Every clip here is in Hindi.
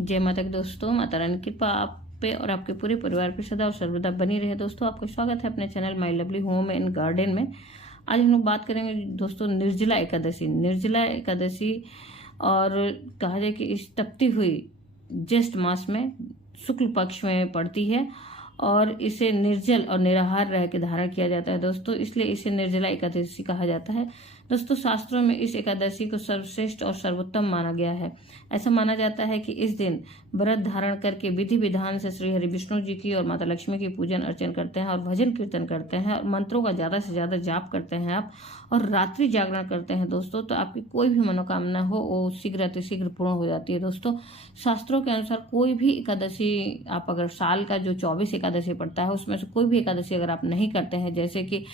जय माता की दोस्तों, माता रानी की कृपा आप पे और आपके पूरे परिवार पे सदा और सर्वदा बनी रहे। दोस्तों, आपका स्वागत है अपने channel my lovely home and garden में। आज हम लोग बात करेंगे दोस्तों निर्जला एकादशी। निर्जला एकादशी और कहा जाए कि इस तपती हुई ज्येष्ठ मास में शुक्ल पक्ष में पड़ती है और इसे निर्जल और निराहार रह के धारण किया जाता है दोस्तों, इसलिए इसे निर्जला एकादशी कहा जाता है। दोस्तों, शास्त्रों में इस एकादशी को सर्वश्रेष्ठ और सर्वोत्तम माना गया है। ऐसा माना जाता है कि इस दिन व्रत धारण करके विधि विधान से श्री हरि विष्णु जी की और माता लक्ष्मी की पूजन अर्चन करते हैं और भजन कीर्तन करते हैं और मंत्रों का ज़्यादा से ज़्यादा जाप करते हैं आप, और रात्रि जागरण करते हैं दोस्तों, तो आपकी कोई भी मनोकामना हो वो शीघ्र अतिशीघ्र पूर्ण हो जाती है। दोस्तों, शास्त्रों के अनुसार कोई भी एकादशी आप अगर साल का जो 24 एकादशी पड़ता है उसमें से कोई भी एकादशी अगर आप नहीं करते हैं, जैसे कि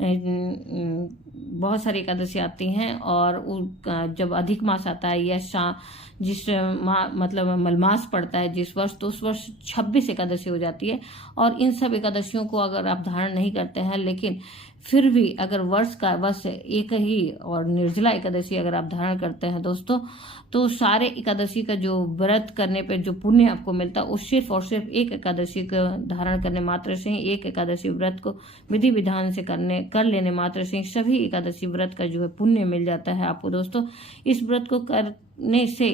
बहुत सारी एकादशी आती हैं और जब अधिक मास आता है या जिस मतलब मलमास पड़ता है जिस वर्ष, तो उस वर्ष 26 एकादशी हो जाती है। और इन सब एकादशियों को अगर आप धारण नहीं करते हैं, लेकिन फिर भी अगर वर्ष का बस एक ही और निर्जला एकादशी अगर आप धारण करते हैं दोस्तों, तो सारे एकादशी का जो व्रत करने पे जो पुण्य आपको मिलता है वो सिर्फ और सिर्फ एक एकादशी का धारण करने मात्र से ही, एक एकादशी व्रत को विधि विधान से कर लेने मात्र से सभी एकादशी व्रत का जो है पुण्य मिल जाता है आपको दोस्तों। इस व्रत को करने से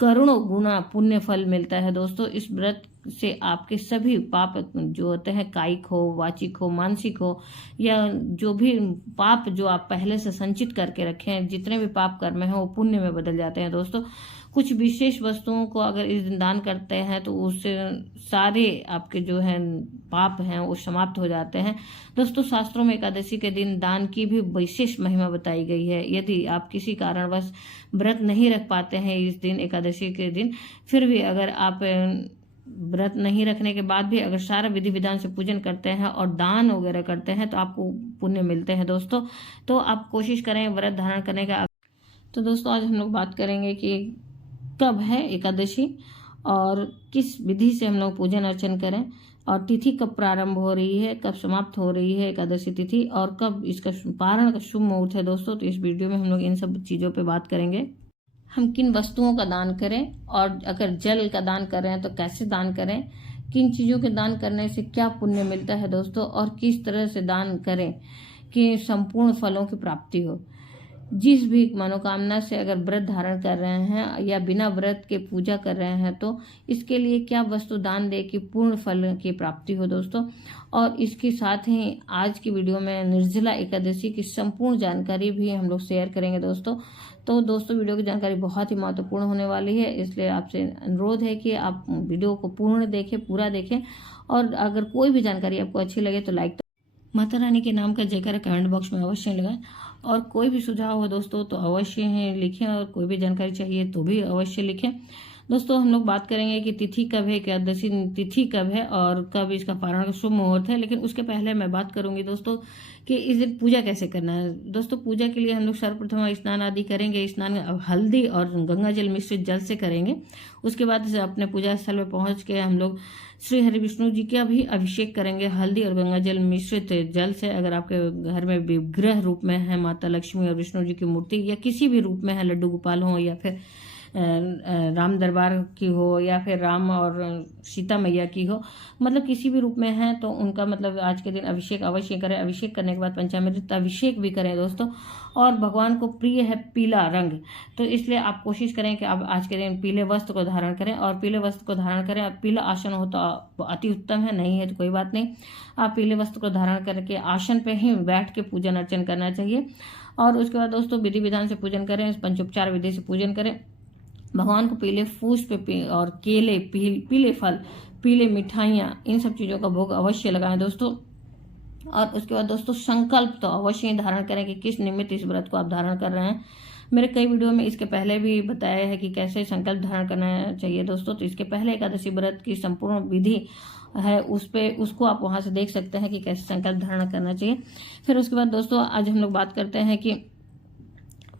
करोड़ों गुना पुण्य फल मिलता है दोस्तों। इस व्रत से आपके सभी पाप जो होते हैं, कायिक हो, वाचिक हो, मानसिक हो, या जो भी पाप जो आप पहले से संचित करके रखे हैं, जितने भी पाप कर्म हैं वो पुण्य में बदल जाते हैं दोस्तों। कुछ विशेष वस्तुओं को अगर इस दिन दान करते हैं तो उससे सारे आपके जो है पाप हैं वो समाप्त हो जाते हैं दोस्तों। शास्त्रों में एकादशी के दिन दान की भी विशेष महिमा बताई गई है। यदि आप किसी कारणवश व्रत नहीं रख पाते हैं इस दिन, एकादशी के दिन, फिर भी अगर आप व्रत नहीं रखने के बाद भी अगर सारा विधि विधान से पूजन करते हैं और दान वगैरह करते हैं तो आपको पुण्य मिलते हैं दोस्तों। तो आप कोशिश करें व्रत धारण करने का। तो दोस्तों, आज हम लोग बात करेंगे कि कब है एकादशी और किस विधि से हम लोग पूजन अर्चन करें, और तिथि कब प्रारंभ हो रही है, कब समाप्त हो रही है एकादशी तिथि, और कब इसका पारण का शुभ मुहूर्त है दोस्तों। तो इस वीडियो में हम लोग इन सब चीज़ों पे बात करेंगे। हम किन वस्तुओं का दान करें, और अगर जल का दान कर रहे हैं तो कैसे दान करें, किन चीज़ों के दान करने से क्या पुण्य मिलता है दोस्तों, और किस तरह से दान करें कि संपूर्ण फलों की प्राप्ति हो। जिस भी मनोकामना से अगर व्रत धारण कर रहे हैं या बिना व्रत के पूजा कर रहे हैं, तो इसके लिए क्या वस्तु दान दे कि पूर्ण फल की प्राप्ति हो दोस्तों। और इसके साथ ही आज की वीडियो में निर्जला एकादशी की संपूर्ण जानकारी भी हम लोग शेयर करेंगे दोस्तों। तो दोस्तों, वीडियो की जानकारी बहुत ही महत्वपूर्ण होने वाली है, इसलिए आपसे अनुरोध है कि आप वीडियो को पूर्ण देखें, पूरा देखें, और अगर कोई भी जानकारी आपको अच्छी लगे तो लाइक माता रानी के नाम का जयकारा कमेंट बॉक्स में अवश्य लगाएं, और कोई भी सुझाव हो दोस्तों तो अवश्य है लिखें, और कोई भी जानकारी चाहिए तो भी अवश्य लिखें दोस्तों। हम लोग बात करेंगे कि तिथि कब है, एकादशी तिथि कब है और कब इसका पारण का शुभ मुहूर्त है, लेकिन उसके पहले मैं बात करूंगी दोस्तों कि इस दिन पूजा कैसे करना है दोस्तों। पूजा के लिए हम लोग सर्वप्रथम स्नान आदि करेंगे। स्नान हल्दी और गंगा जल मिश्रित जल से करेंगे। उसके बाद अपने पूजा स्थल में पहुंच के हम लोग श्री हरि विष्णु जी का भी अभिषेक करेंगे हल्दी और गंगा जल मिश्रित जल से। अगर आपके घर में विग्रह रूप में है माता लक्ष्मी और विष्णु जी की मूर्ति, या किसी भी रूप में है, लड्डू गोपाल हो या फिर राम दरबार की हो या फिर राम और सीता मैया की हो, मतलब किसी भी रूप में है, तो उनका मतलब आज के दिन अभिषेक अवश्य करें। अभिषेक करने के बाद पंचामृत अभिषेक भी करें दोस्तों। और भगवान को प्रिय है पीला रंग, तो इसलिए आप कोशिश करें कि आप आज के दिन पीले वस्त्र को धारण करें, और पीले वस्त्र को धारण करें। पीला आसन हो तो अति उत्तम है, नहीं है तो कोई बात नहीं। आप पीले वस्त्र को धारण करके आसन पे ही बैठ के पूजन अर्चन करना चाहिए। और उसके बाद दोस्तों विधि विधान से पूजन करें, पंचोपचार विधि से पूजन करें। भगवान को पीले पुष्प और केले, पीले फल, पीले मिठाइयाँ, इन सब चीज़ों का भोग अवश्य लगाएं दोस्तों। और उसके बाद दोस्तों संकल्प तो अवश्य ही धारण करें कि किस निमित्त इस व्रत को आप धारण कर रहे हैं। मेरे कई वीडियो में इसके पहले भी बताया है कि कैसे संकल्प धारण करना चाहिए दोस्तों। तो इसके पहले एकादशी व्रत की संपूर्ण विधि है, उसको आप वहाँ से देख सकते हैं कि कैसे संकल्प धारण करना चाहिए। फिर उसके बाद दोस्तों आज हम लोग बात करते हैं कि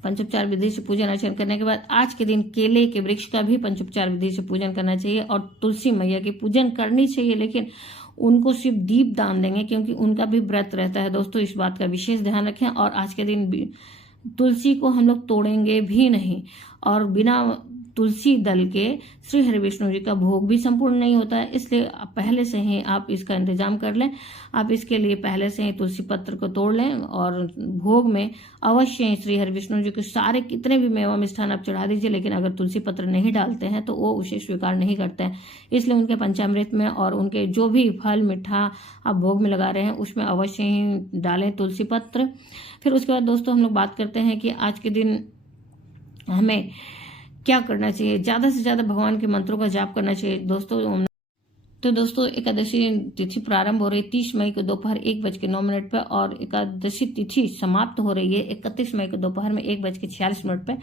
पंचोपचार विधि से पूजन अर्चन करने के बाद आज के दिन केले के वृक्ष का भी पंचोपचार विधि से पूजन करना चाहिए, और तुलसी मैया की पूजन करनी चाहिए, लेकिन उनको सिर्फ दीप दान देंगे क्योंकि उनका भी व्रत रहता है दोस्तों। इस बात का विशेष ध्यान रखें। और आज के दिन तुलसी को हम लोग तोड़ेंगे भी नहीं, और बिना तुलसी दल के श्री हरि विष्णु जी का भोग भी संपूर्ण नहीं होता है, इसलिए पहले से ही आप इसका इंतजाम कर लें। आप इसके लिए पहले से ही तुलसी पत्र को तोड़ लें और भोग में अवश्य ही श्री हरि विष्णु जी के सारे कितने भी मेवा मिष्ठान आप चढ़ा दीजिए, लेकिन अगर तुलसी पत्र नहीं डालते हैं तो वो उसे स्वीकार नहीं करते हैं। इसलिए उनके पंचामृत में और उनके जो भी फल मीठा आप भोग में लगा रहे हैं उसमें अवश्य ही डालें तुलसी पत्र। फिर उसके बाद दोस्तों हम लोग बात करते हैं कि आज के दिन हमें क्या करना चाहिए। ज़्यादा से ज़्यादा भगवान के मंत्रों का जाप करना चाहिए दोस्तों। तो दोस्तों एकादशी तिथि प्रारंभ हो रही है 30 मई को दोपहर 1:09 पर और एकादशी तिथि समाप्त हो रही है 31 मई को दोपहर में 1:46 पर।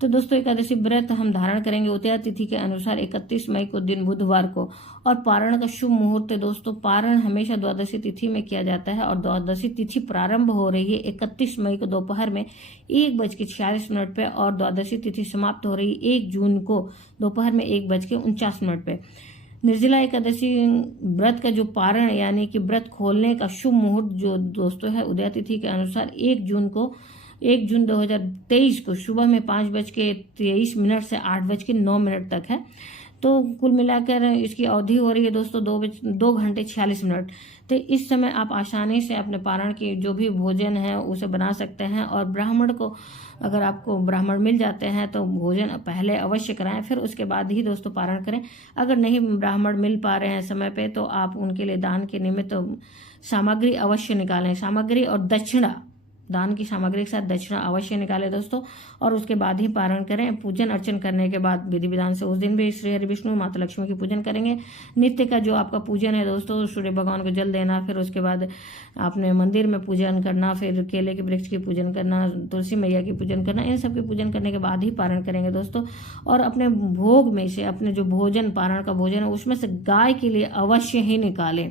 तो दोस्तों एकादशी व्रत हम धारण करेंगे उदया तिथि के अनुसार 31 मई को दिन बुधवार को। और पारण का शुभ मुहूर्त है दोस्तों, पारण हमेशा द्वादशी तिथि में किया जाता है और द्वादशी तिथि प्रारंभ हो रही है 31 मई को दोपहर में 1:46 पर और द्वादशी तिथि समाप्त हो रही है 1 जून को दोपहर में 1:49 पर। निर्जला एकादशी व्रत का जो पारण यानी कि व्रत खोलने का शुभ मुहूर्त जो दोस्तों है उदया तिथि के अनुसार 1 जून 2023 को सुबह में 5:23 से 8:09 तक है। तो कुल मिलाकर इसकी अवधि हो रही है दोस्तों 2 घंटे 46 मिनट। तो इस समय आप आसानी से अपने पारण की जो भी भोजन है उसे बना सकते हैं और ब्राह्मण को अगर आपको ब्राह्मण मिल जाते हैं तो भोजन पहले अवश्य कराएं, फिर उसके बाद ही दोस्तों पारण करें। अगर नहीं ब्राह्मण मिल पा रहे हैं समय पे तो आप उनके लिए दान के निमित्त सामग्री अवश्य निकालें। सामग्री और दक्षिणा, दान की सामग्री के साथ दक्षिणा अवश्य निकालें दोस्तों और उसके बाद ही पारण करें। पूजन अर्चन करने के बाद विधि विधान से उस दिन भी श्री हरि विष्णु माता लक्ष्मी की पूजन करेंगे। नित्य का जो आपका पूजन है दोस्तों, सूर्य भगवान को जल देना, फिर उसके बाद आपने मंदिर में पूजन करना, फिर केले के वृक्ष की पूजन करना, तुलसी मैया की पूजन करना, इन सब की पूजन करने के बाद ही पारण करेंगे दोस्तों। और अपने भोग में से अपने जो भोजन पारण का भोजन है उसमें से गाय के लिए अवश्य ही निकालें।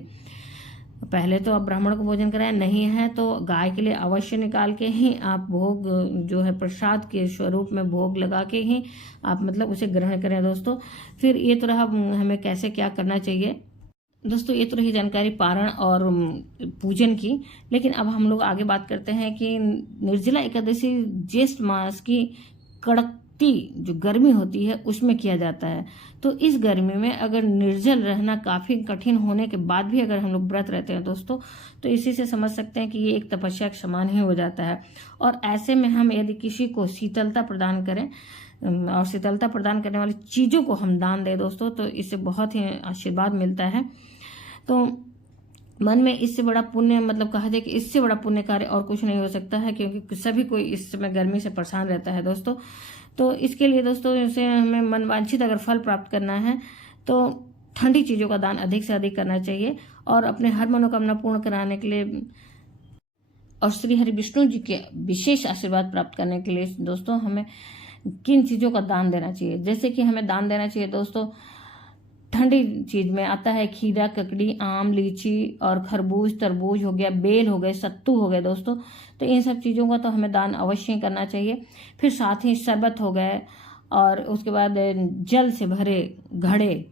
पहले तो आप ब्राह्मण को भोजन कराएं, नहीं है तो गाय के लिए अवश्य निकाल के ही आप भोग जो है प्रसाद के स्वरूप में भोग लगा के ही आप मतलब उसे ग्रहण करें दोस्तों। फिर ये तो रहा हमें कैसे क्या करना चाहिए दोस्तों, ये तो रही जानकारी पारण और पूजन की। लेकिन अब हम लोग आगे बात करते हैं कि निर्जला एकादशी ज्येष्ठ मास की कड़कती जो गर्मी होती है उसमें किया जाता है। तो इस गर्मी में अगर निर्जल रहना काफ़ी कठिन होने के बाद भी अगर हम लोग व्रत रहते हैं दोस्तों, तो इसी से समझ सकते हैं कि ये एक तपस्या के समान ही हो जाता है। और ऐसे में हम यदि किसी को शीतलता प्रदान करें और शीतलता प्रदान करने वाली चीज़ों को हम दान दें दोस्तों, तो इससे बहुत ही आशीर्वाद मिलता है। तो मन में इससे बड़ा पुण्य मतलब कहा जाए कि इससे बड़ा पुण्य कार्य और कुछ नहीं हो सकता है, क्योंकि सभी कोई इस समय गर्मी से परेशान रहता है दोस्तों। तो इसके लिए दोस्तों इसे हमें मनवांछित अगर फल प्राप्त करना है तो ठंडी चीज़ों का दान अधिक से अधिक करना चाहिए और अपने हर मनोकामना पूर्ण कराने के लिए और श्री हरि विष्णु जी के विशेष आशीर्वाद प्राप्त करने के लिए दोस्तों हमें किन चीज़ों का दान देना चाहिए। जैसे कि हमें दान देना चाहिए दोस्तों, ठंडी चीज में आता है खीरा, ककड़ी, आम, लीची और खरबूज, तरबूज हो गया, बेल हो गए, सत्तू हो गए दोस्तों। तो इन सब चीज़ों का तो हमें दान अवश्य ही करना चाहिए। फिर साथ ही शरबत हो गए और उसके बाद जल से भरे घड़े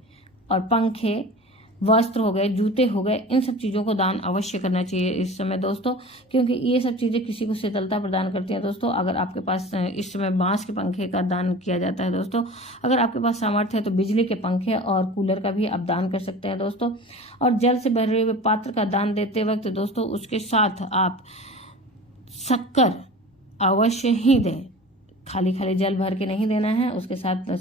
और पंखे, वस्त्र हो गए, जूते हो गए, इन सब चीज़ों को दान अवश्य करना चाहिए इस समय दोस्तों, क्योंकि ये सब चीज़ें किसी को शीतलता प्रदान करती हैं दोस्तों। अगर आपके पास इस समय बांस के पंखे का दान किया जाता है दोस्तों, अगर आपके पास सामर्थ्य है तो बिजली के पंखे और कूलर का भी आप दान कर सकते हैं दोस्तों। और जल से भरे हुए पात्र का दान देते वक्त दोस्तों उसके साथ आप शक्कर अवश्य ही दें। खाली खाली जल भर के नहीं देना है, उसके साथ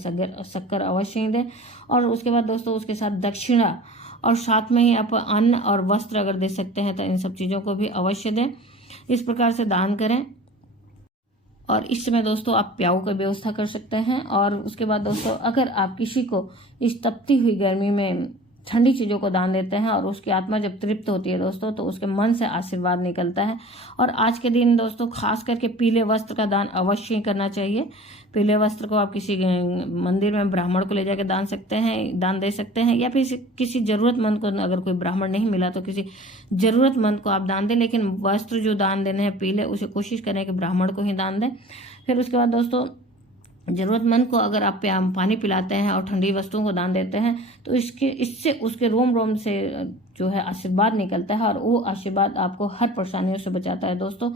शक्कर अवश्य ही दें। और उसके बाद दोस्तों उसके साथ दक्षिणा और साथ में ही आप अन्न और वस्त्र अगर दे सकते हैं तो इन सब चीज़ों को भी अवश्य दें। इस प्रकार से दान करें। और इस समय दोस्तों आप प्याऊ की व्यवस्था कर सकते हैं। और उसके बाद दोस्तों अगर आप किसी को इस तपती हुई गर्मी में ठंडी चीज़ों को दान देते हैं और उसकी आत्मा जब तृप्त होती है दोस्तों तो उसके मन से आशीर्वाद निकलता है। और आज के दिन दोस्तों खास करके पीले वस्त्र का दान अवश्य ही करना चाहिए। पीले वस्त्र को आप किसी मंदिर में ब्राह्मण को ले जाकर दान दे सकते हैं या फिर किसी ज़रूरतमंद को, अगर कोई ब्राह्मण नहीं मिला तो किसी ज़रूरतमंद को आप दान दें। लेकिन वस्त्र जो दान देने हैं पीले, उसे कोशिश करें कि ब्राह्मण को ही दान दें। फिर उसके बाद दोस्तों ज़रूरतमंद को अगर आप पानी पिलाते हैं और ठंडी वस्तुओं को दान देते हैं तो इससे उसके रोम रोम से जो है आशीर्वाद निकलता है और वो आशीर्वाद आपको हर परेशानियों से बचाता है दोस्तों,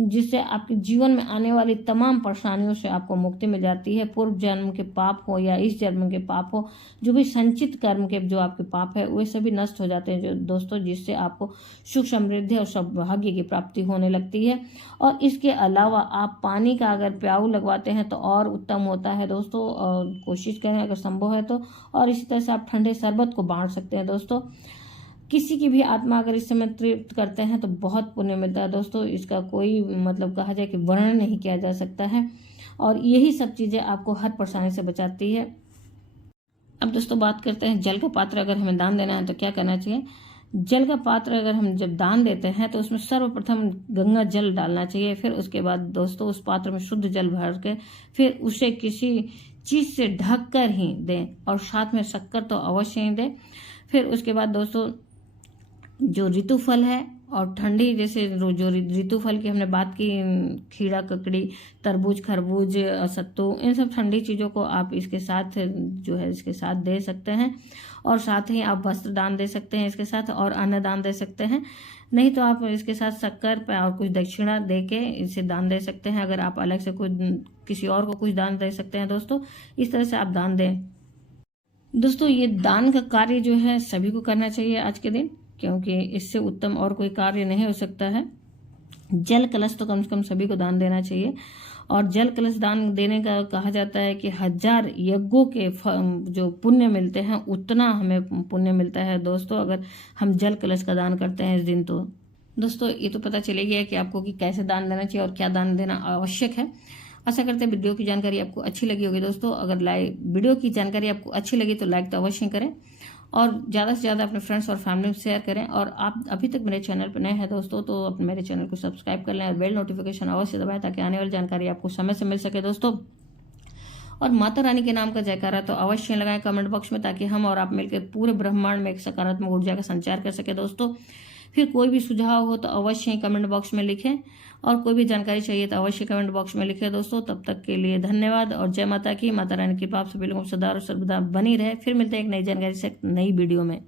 जिससे आपके जीवन में आने वाली तमाम परेशानियों से आपको मुक्ति मिल जाती है। पूर्व जन्म के पाप हो या इस जन्म के पाप हो, जो भी संचित कर्म के जो आपके पाप है वे सभी नष्ट हो जाते हैं जो दोस्तों, जिससे आपको सुख समृद्धि और सौभाग्य की प्राप्ति होने लगती है। और इसके अलावा आप पानी का अगर प्याऊ लगवाते हैं तो और उत्तम होता है दोस्तों, और कोशिश करें अगर संभव है तो। और इसी तरह से आप ठंडे शरबत को बांट सकते हैं दोस्तों। किसी की भी आत्मा अगर इस समय तृप्त करते हैं तो बहुत पुण्य मिलता है दोस्तों, इसका कोई मतलब कहा जाए कि वर्णन नहीं किया जा सकता है। और यही सब चीज़ें आपको हर परेशानी से बचाती है। अब दोस्तों बात करते हैं जल का पात्र अगर हमें दान देना है तो क्या करना चाहिए। जल का पात्र अगर हम जब दान देते हैं तो उसमें सर्वप्रथम गंगा जल डालना चाहिए। फिर उसके बाद दोस्तों उस पात्र में शुद्ध जल भर के फिर उसे किसी चीज़ से ढक कर ही दें, और साथ में शक्कर तो अवश्य ही दें। फिर उसके बाद दोस्तों जो ऋतु फल है और ठंडी जैसे जो ऋतु फल की हमने बात की, खीरा, ककड़ी, तरबूज, खरबूज, सत्तू, इन सब ठंडी चीज़ों को आप इसके साथ जो है इसके साथ दे सकते हैं। और साथ ही आप वस्त्र दान दे सकते हैं इसके साथ, और अन्न दान दे सकते हैं। नहीं तो आप इसके साथ शक्कर और कुछ दक्षिणा दे के इसे दान दे सकते हैं। अगर आप अलग से कुछ किसी और को कुछ दान दे सकते हैं दोस्तों, इस तरह से आप दान दें। दोस्तों ये दान का कार्य जो है सभी को करना चाहिए आज के दिन, क्योंकि इससे उत्तम और कोई कार्य नहीं हो सकता है। जल कलश तो कम से कम सभी को दान देना चाहिए। और जल कलश दान देने का कहा जाता है कि 1000 यज्ञों के जो पुण्य मिलते हैं उतना हमें पुण्य मिलता है दोस्तों, अगर हम जल कलश का दान करते हैं इस दिन। तो दोस्तों ये तो पता चले गया कि आपको कि कैसे दान देना चाहिए और क्या दान देना आवश्यक है। आशा करते हैं वीडियो की जानकारी आपको अच्छी लगी होगी दोस्तों। अगर वीडियो की जानकारी आपको अच्छी लगी तो लाइक तो अवश्य करें, और ज़्यादा से ज़्यादा अपने फ्रेंड्स और फैमिली में शेयर करें। और आप अभी तक मेरे चैनल पर नए हैं दोस्तों तो अपने मेरे चैनल को सब्सक्राइब कर लें और बेल नोटिफिकेशन अवश्य दबाएं, ताकि आने वाली जानकारी आपको समय से मिल सके दोस्तों। और माता रानी के नाम का जयकारा तो अवश्य लगाएं कमेंट बॉक्स में, ताकि हम और आप मिलकर पूरे ब्रह्मांड में एक सकारात्मक ऊर्जा का संचार कर सके दोस्तों। फिर कोई भी सुझाव हो तो अवश्य ही कमेंट बॉक्स में लिखें, और कोई भी जानकारी चाहिए तो अवश्य कमेंट बॉक्स में लिखें दोस्तों। तब तक के लिए धन्यवाद और जय माता की। माता रानी की कृपा आप सभी लोगों को सदा और सर्वदा बनी रहे। फिर मिलते हैं एक नई जानकारी से नई वीडियो में।